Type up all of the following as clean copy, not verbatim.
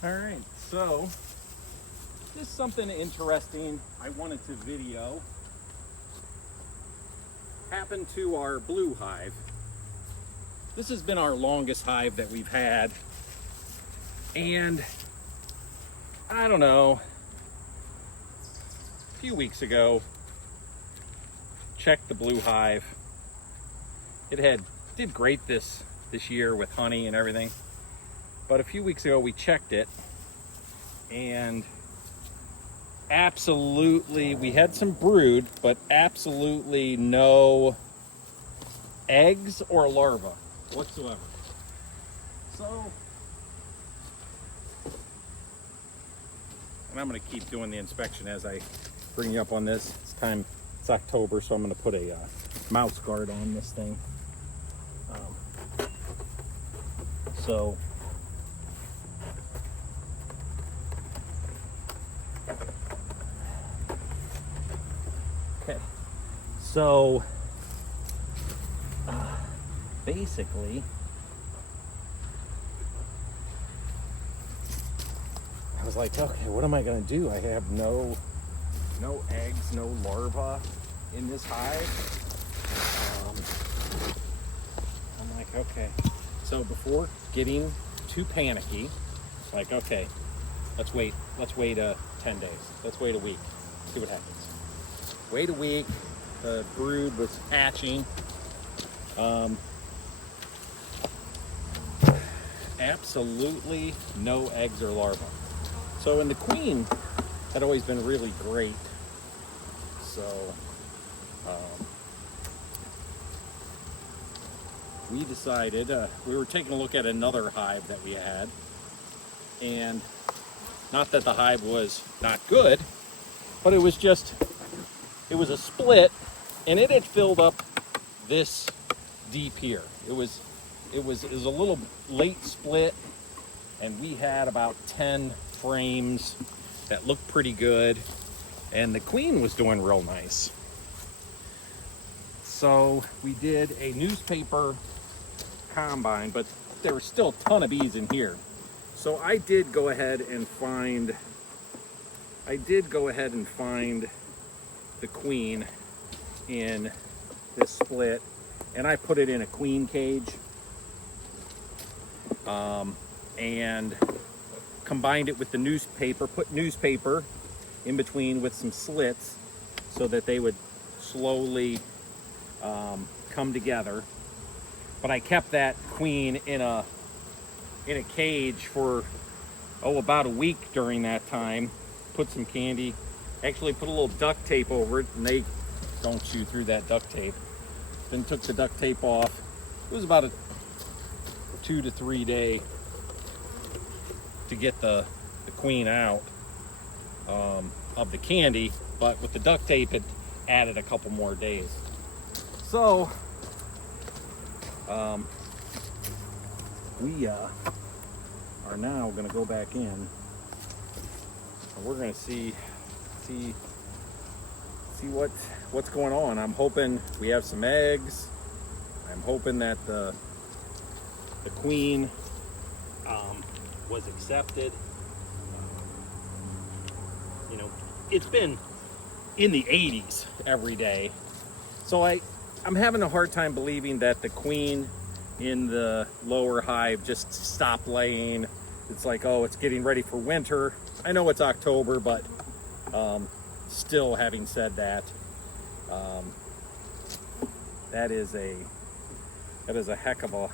All right, so just something interesting I wanted to video happened to our blue hive. This has been our longest hive that we've had, and I don't know, a few weeks ago, checked the blue hive. It did great this year with honey and everything. But a few weeks ago we checked it, and absolutely, we had some brood, but absolutely no eggs or larvae whatsoever. So, and I'm gonna keep doing the inspection as I bring you up on this. It's October, so I'm gonna put a mouse guard on this thing. So basically, I was like, okay, what am I gonna do? I have no eggs, no larvae in this hive. I'm like, okay. So before getting too panicky, like, okay, let's wait 10 days. Let's wait a week, see what happens. Wait a week. The brood was hatching. Absolutely no eggs or larvae. So, and the queen had always been really great. So, we decided, we were taking a look at another hive that we had. And not that the hive was not good, but it was a split, and it had filled up this deep here. It was a little late split, and we had about 10 frames that looked pretty good, and the queen was doing real nice. So we did a newspaper combine, but there were still a ton of bees in here. So I did go ahead and find the queen in this split, and I put it in a queen cage, and combined it with the newspaper, put newspaper in between with some slits so that they would slowly come together. But I kept that queen in a cage for about a week during that time. Put some candy, actually put a little duct tape over it, and they don't chew through that duct tape. Then took the duct tape off. It was about a 2 to 3 day to get the queen out of the candy, but with the duct tape it added a couple more days. So we are now going to go back in, and we're going to see what's going on. I'm hoping we have some eggs. I'm hoping that the queen was accepted. It's been in the 80s every day, so I'm having a hard time believing that the queen in the lower hive just stopped laying. It's like, oh, it's getting ready for winter. I know it's October, but still, having said that, that is a heck of a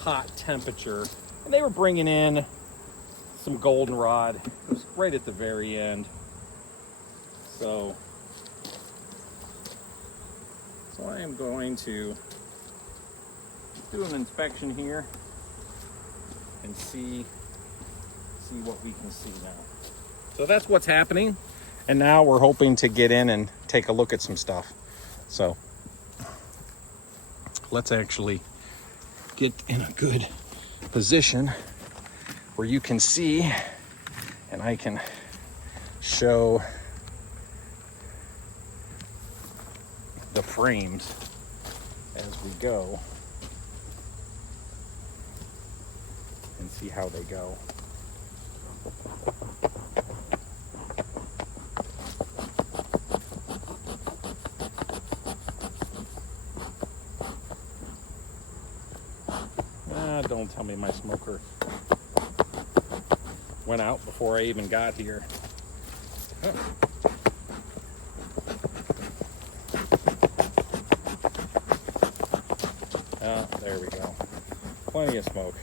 hot temperature. And they were bringing in some goldenrod. It was right at the very end. So I am going to do an inspection here and see what we can see now. So that's what's happening, and now we're hoping to get in and take a look at some stuff. So let's actually get in a good position where you can see, and I can show the frames as we go and see how they go. Don't tell me my smoker went out before I even got here. Huh. Oh, there we go. Plenty of smoke.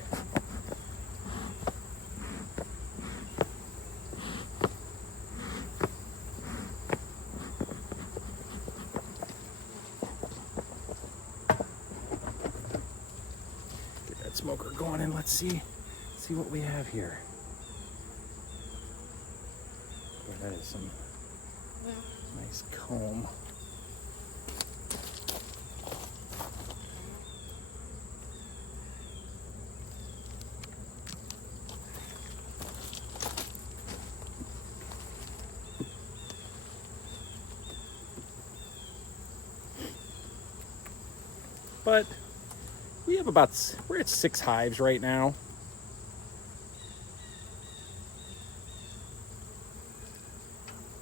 Get that smoker going and let's see what we have here. Boy, that is some nice comb. But we have we're at 6 hives right now.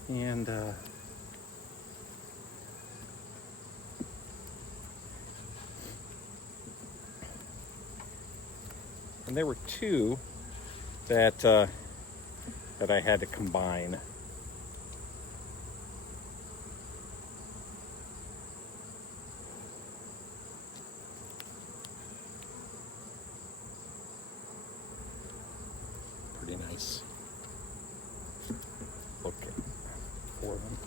And there were 2 that I had to combine. Pretty nice. Look at 4 of them.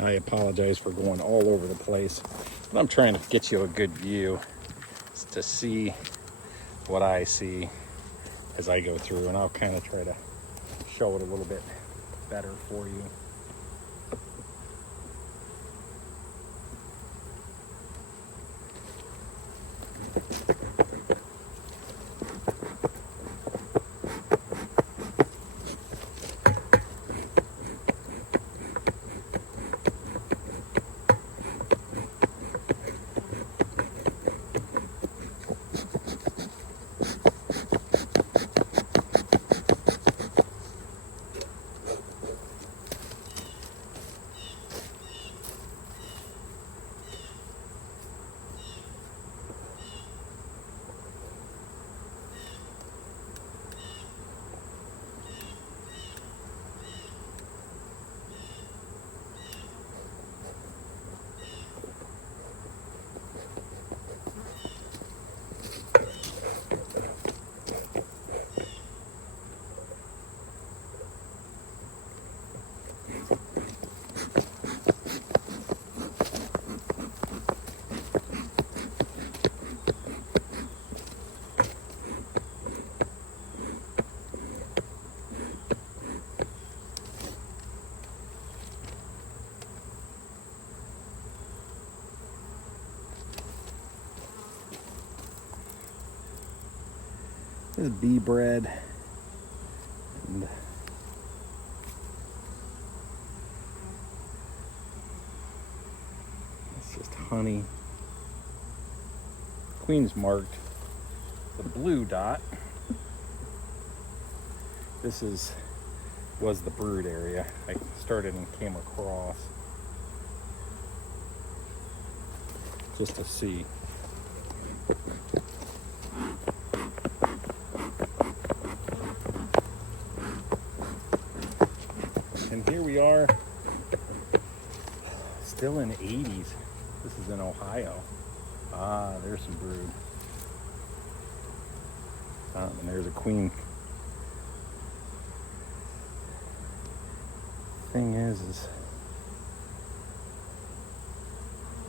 I apologize for going all over the place, but I'm trying to get you a good view to see what I see as I go through, and I'll kind of try to show it a little bit better for you. This is bee bread. And it's just honey. Queen's marked the blue dot. This was the brood area. I started and came across just to see. And here we are, still in the 80s. This is in Ohio. Ah, there's some brood. And there's a queen. Thing is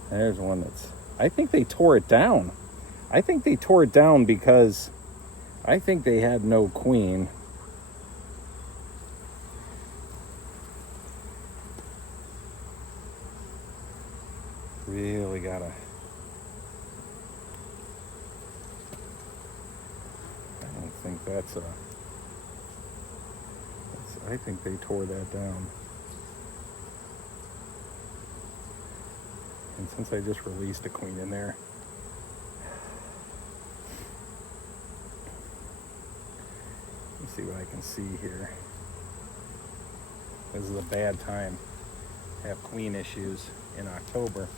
there's one I think they tore it down. I think they tore it down because I think they had no queen. Really gotta. I don't think that's I think they tore that down. And since I just released a queen in there, let me see what I can see here. This is a bad time to have queen issues in October,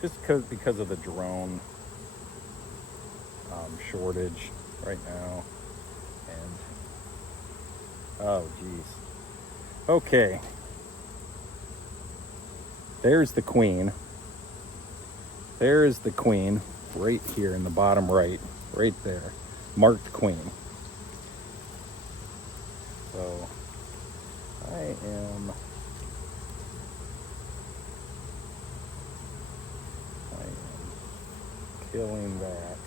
just because of the drone shortage right now. And oh geez. Okay, there's the queen. There's the queen right here in the bottom right there, marked queen. So I am killing that.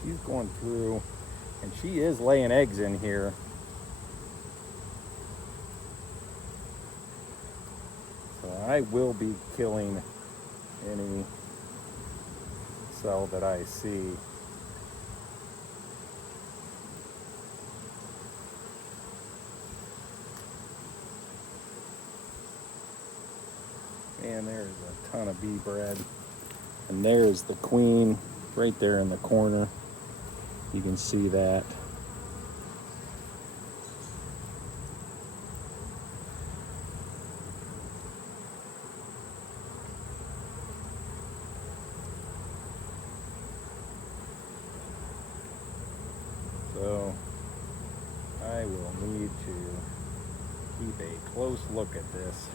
She's going through, and she is laying eggs in here. So I will be killing any cell that I see. And there's a ton of bee bread. And there's the queen right there in the corner. You can see that. So I will need to keep a close look at this.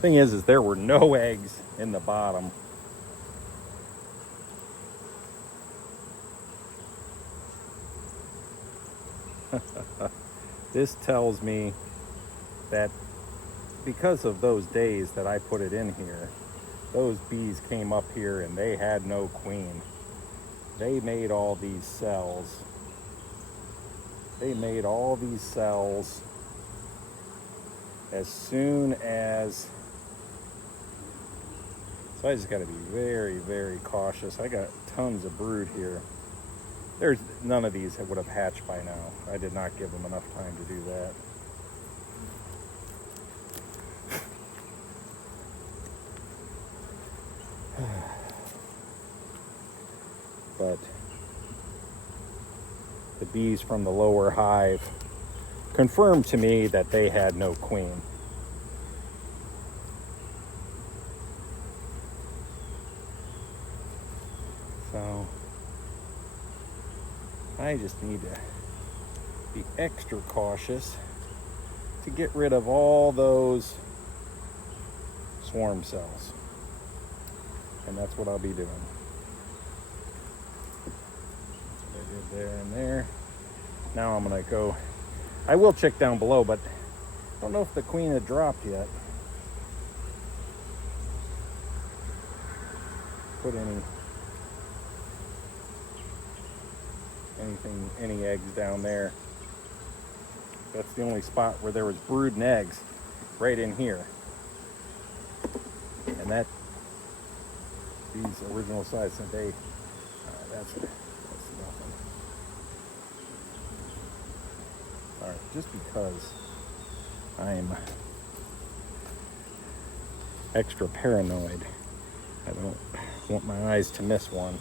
Thing is there were no eggs in the bottom. This tells me that because of those days that I put it in here, those bees came up here and they had no queen. They made all these cells. They made all these cells as soon as... So I just got to be very, very cautious. I got tons of brood here. There's none of these that would have hatched by now. I did not give them enough time to do that. But the bees from the lower hive confirmed to me that they had no queen. So I just need to be extra cautious to get rid of all those swarm cells. And that's what I'll be doing. That's what I did there and there. Now I'm gonna go, I will check down below, but I don't know if the queen had dropped yet. Put any eggs down there. That's the only spot where there was brood and eggs, right in here. And that, these original size, and they, that's nothing. All right, just because I'm extra paranoid, I don't want my eyes to miss one.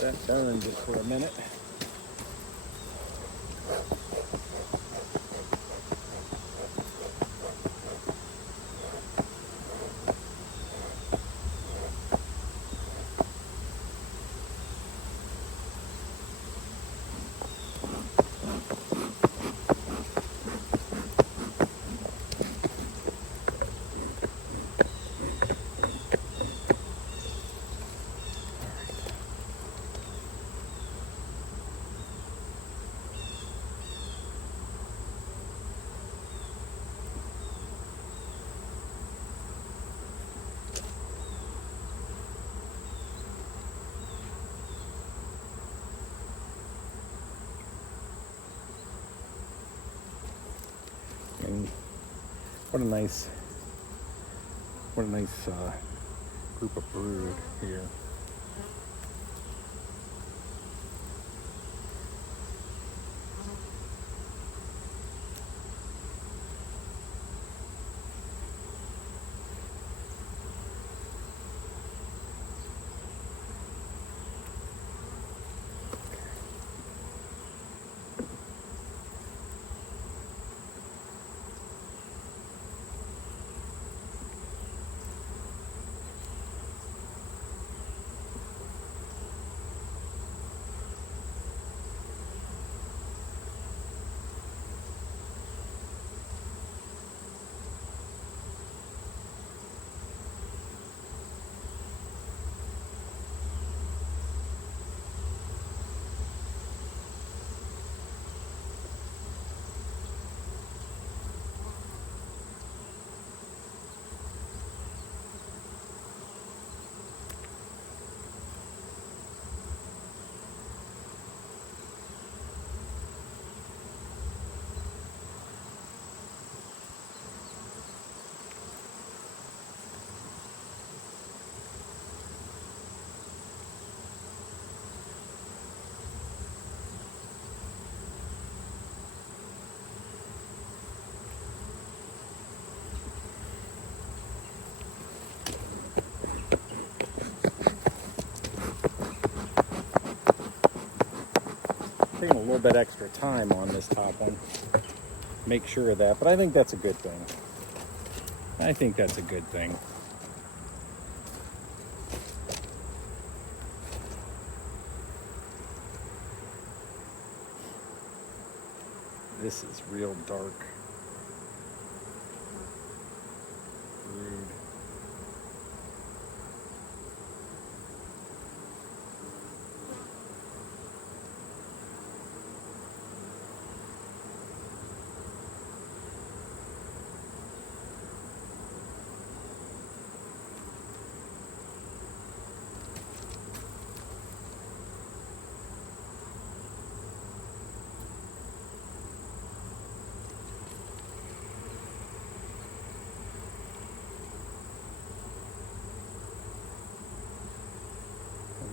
That burn just for a minute. And what a nice group of brood here. Taking a little bit extra time on this top one. Make sure of that, but I think that's a good thing. I think that's a good thing. This is real dark. Rude.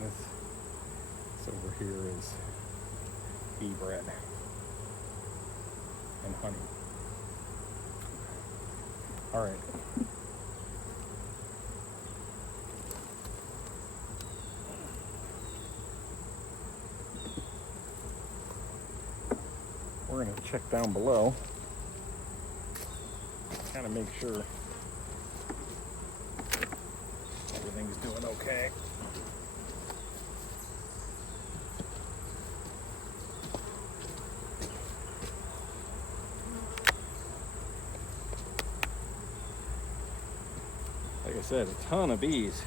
This over here is bee bread and honey. All right. We're going to check down below, kind of make sure everything's doing okay. Like I said, a ton of bees.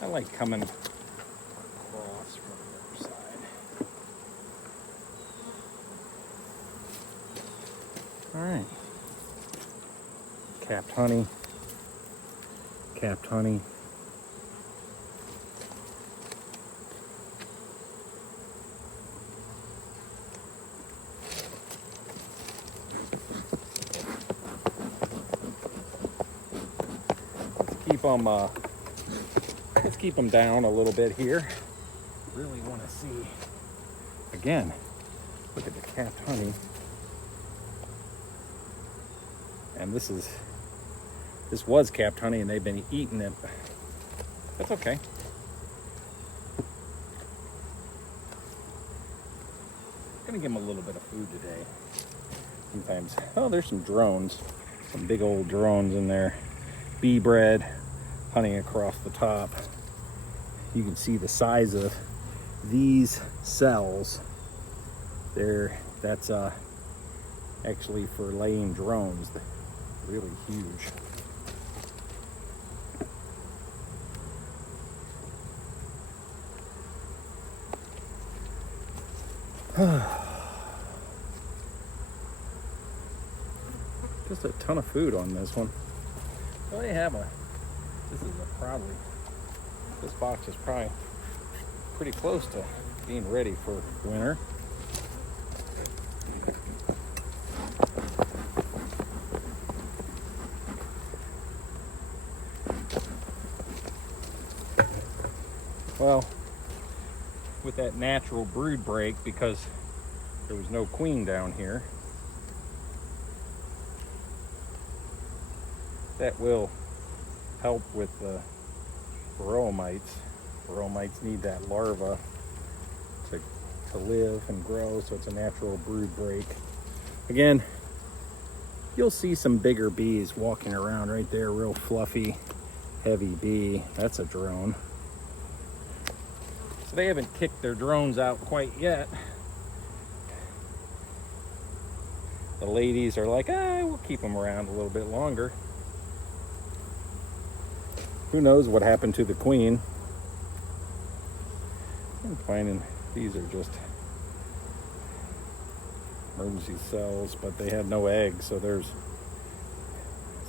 I like coming across from the other side. All right. Capped honey. Capped honey. Let's keep them down a little bit here. Really want to see. Again, look at the capped honey. And this was capped honey, and they've been eating it. That's okay. I'm gonna give them a little bit of food today. Sometimes, oh, there's some drones, some big old drones in there. Bee bread, honey across the top. You can see the size of these cells. That's actually for laying drones. Really huge. Just a ton of food on this one. Well, they have this box is probably pretty close to being ready for winter. Well, with that natural brood break, because there was no queen down here, that will help with the varroa mites. Varroa mites need that larva to live and grow, so it's a natural brood break. Again, you'll see some bigger bees walking around right there, real fluffy, heavy bee. That's a drone. So they haven't kicked their drones out quite yet. The ladies are like, we'll keep them around a little bit longer. Who knows what happened to the queen? I'm finding these are just emergency cells, but they had no eggs, so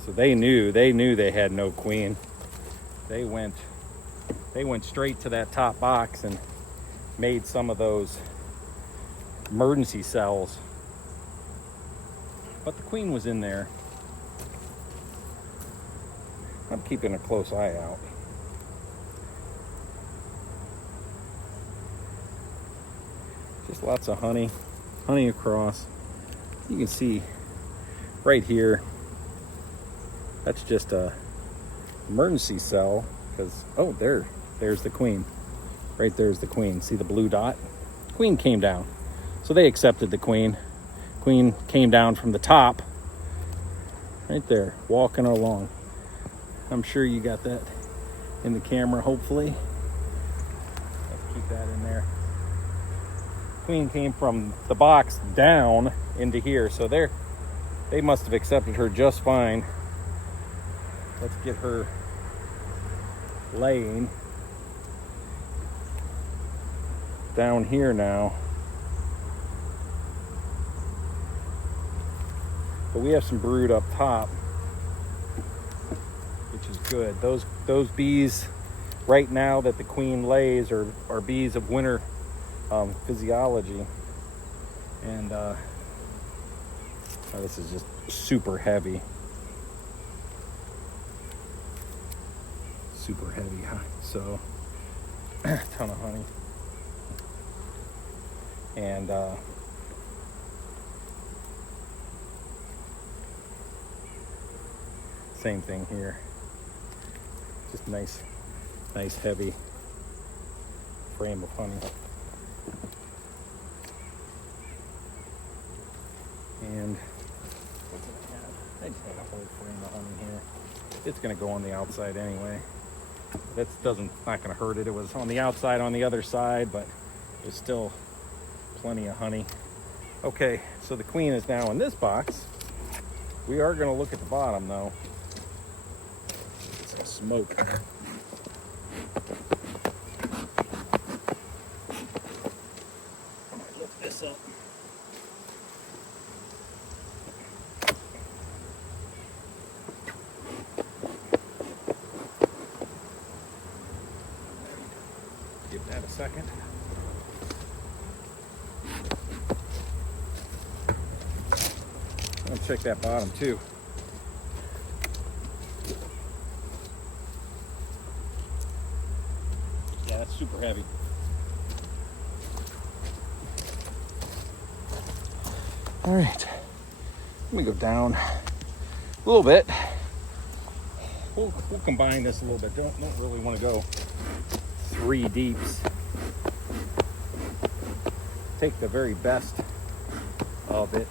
they knew they had no queen. They went straight to that top box and made some of those emergency cells. But the queen was in there. I'm keeping a close eye out. Just lots of honey across. You can see right here, that's just a emergency cell, because, oh, there's the queen. Right there's the queen. See the blue dot? Queen came down. So they accepted the queen. Queen came down from the top. Right there, walking along. I'm sure you got that in the camera, hopefully. Let's keep that in there. Queen came from the box down into here, so they must have accepted her just fine. Let's get her laying down here now. But we have some brood up top, which is good. Those bees right now that the queen lays are bees of winter physiology. And oh, this is just super heavy. Super heavy, huh? So a ton of honey. And same thing here. Just nice heavy frame of honey. And what did I have? I just had a whole frame of honey here. It's gonna go on the outside anyway. That's not gonna hurt it. It was on the outside on the other side, but there's still plenty of honey. Okay, so the queen is now in this box. We are gonna look at the bottom though. Some smoke. Lift this up. second. I'll check that bottom too. Yeah, that's super heavy. All right, let me go down a little bit. We'll combine this a little bit. Don't really want to go 3 deeps. Take the very best of it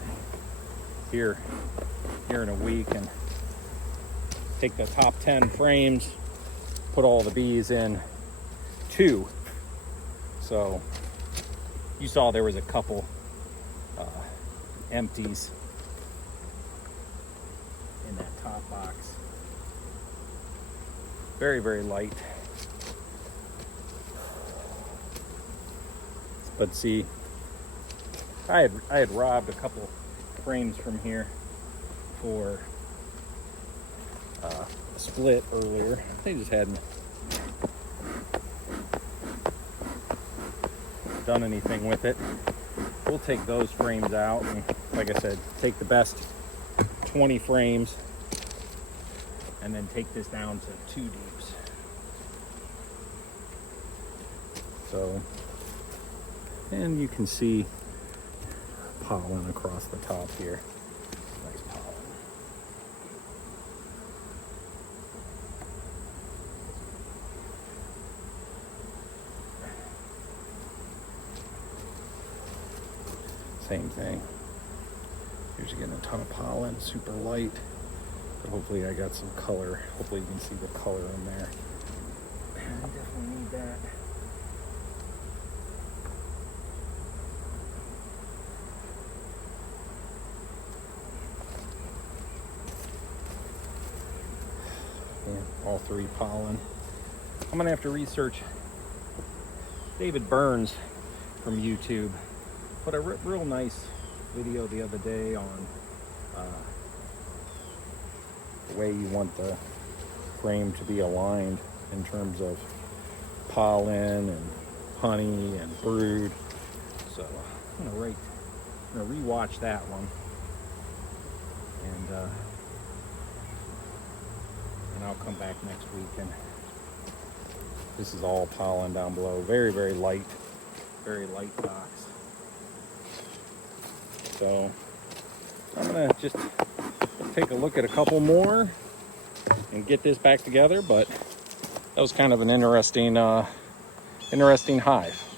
here in a week and take the top 10 frames, put all the bees in 2. So you saw there was a couple empties in that top box. Very, very light. But see, I had robbed a couple frames from here for a split earlier. They just hadn't done anything with it. We'll take those frames out and, like I said, take the best 20 frames and then take this down to 2 deeps. So, and you can see pollen across the top here. Nice pollen. Same thing. Here's getting a ton of pollen, super light. But hopefully I got some color. Hopefully you can see the color in there. I definitely need that. Yeah, all 3 pollen. I'm gonna have to research David Burns from YouTube. Put a real nice video the other day on the way you want the frame to be aligned in terms of pollen and honey and brood. So I'm gonna rewatch that one, and I'll come back next week. And this is all pollen down below. Very, very light box. So I'm gonna just take a look at a couple more and get this back together, but that was kind of an interesting hive.